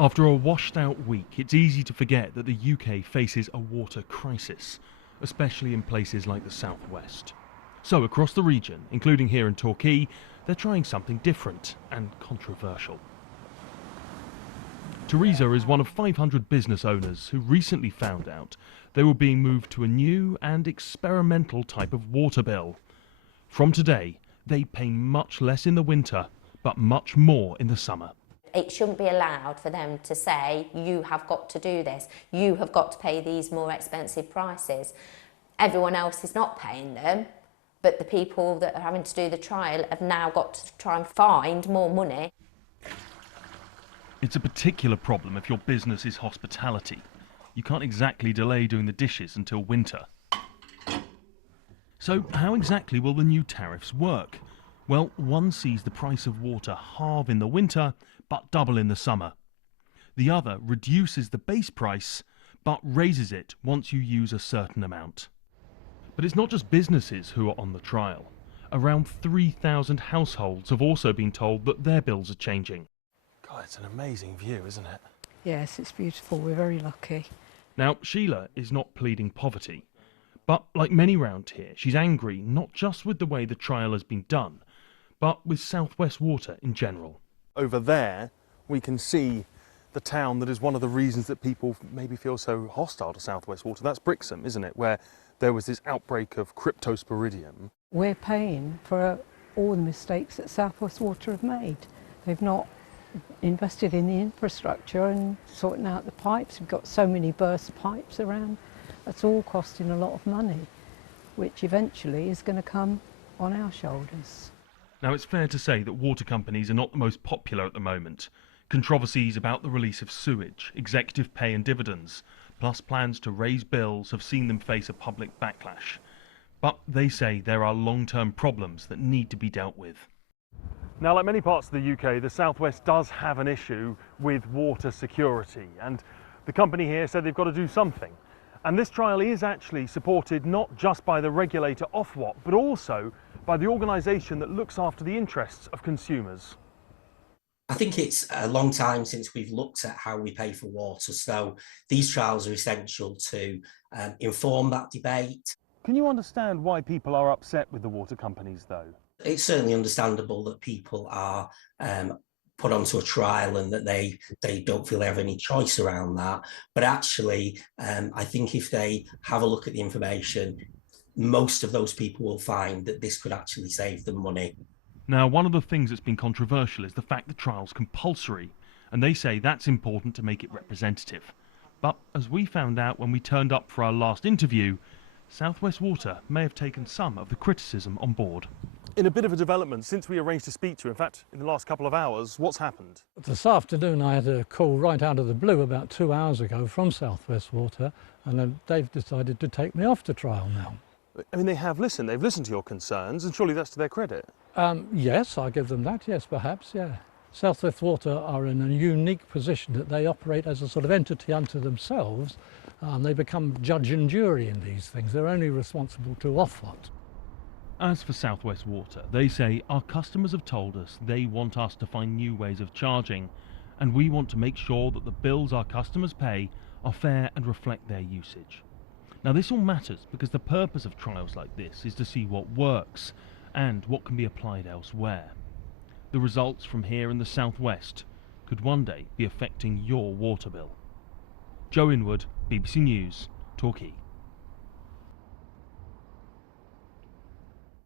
After a washed-out week, it's easy to forget that the UK faces a water crisis, especially in places like the southwest. So across the region, including here in Torquay, they're trying something different and controversial. Teresa is one of 500 business owners who recently found out they were being moved to a new and experimental type of water bill. From today, they pay much less in the winter, but much more in the summer. It shouldn't be allowed for them to say, you have got to do this, you have got to pay these more expensive prices. Everyone else is not paying them, but the people that are having to do the trial have now got to try and find more money. It's a particular problem if your business is hospitality. You can't exactly delay doing the dishes until winter. So how exactly will the new tariffs work? Well, one sees the price of water halve in the winter, but double in the summer. The other reduces the base price, but raises it once you use a certain amount. But it's not just businesses who are on the trial. Around 3,000 households have also been told that their bills are changing. God, it's an amazing view, isn't it? Yes, it's beautiful. We're very lucky. Now, Sheila is not pleading poverty. But like many round here, she's angry not just with the way the trial has been done, but with South West Water in general. Over there, we can see the town that is one of the reasons that people maybe feel so hostile to South West Water. That's Brixham, isn't it? Where there was this outbreak of cryptosporidium. We're paying for all the mistakes that South West Water have made. They've not invested in the infrastructure and sorting out the pipes. We've got so many burst pipes around. That's all costing a lot of money, which eventually is going to come on our shoulders. Now, it's fair to say that water companies are not the most popular at the moment. Controversies about the release of sewage, executive pay and dividends, plus plans to raise bills have seen them face a public backlash. But they say there are long-term problems that need to be dealt with. Now, like many parts of the UK, the South West does have an issue with water security, and the company here said they've got to do something. And this trial is actually supported not just by the regulator Ofwat, but also by the organisation that looks after the interests of consumers. I think it's a long time since we've looked at how we pay for water, so these trials are essential to inform that debate. Can you understand why people are upset with the water companies, though? It's certainly understandable that people are put onto a trial and that they don't feel they have any choice around that. But actually, I think if they have a look at the information, most of those people will find that this could actually save them money. Now, one of the things that's been controversial is the fact the trial's compulsory, and they say that's important to make it representative. But as we found out when we turned up for our last interview, South West Water may have taken some of the criticism on board. In a bit of a development, since we arranged to speak to you, in fact, in the last couple of hours, what's happened? This afternoon I had a call right out of the blue about 2 hours ago from South West Water, and then they've decided to take me off the trial now. I mean, they've listened to your concerns, and surely that's to their credit. Yes, I give them that, yes, perhaps, yeah. South West Water are in a unique position that they operate as a sort of entity unto themselves. They become judge and jury in these things. They're only responsible to Ofwat. As for South West Water, they say our customers have told us they want us to find new ways of charging, and we want to make sure that the bills our customers pay are fair and reflect their usage. Now, this all matters because the purpose of trials like this is to see what works and what can be applied elsewhere. The results from here in the southwest could one day be affecting your water bill. Joe Inwood, BBC News, Torquay.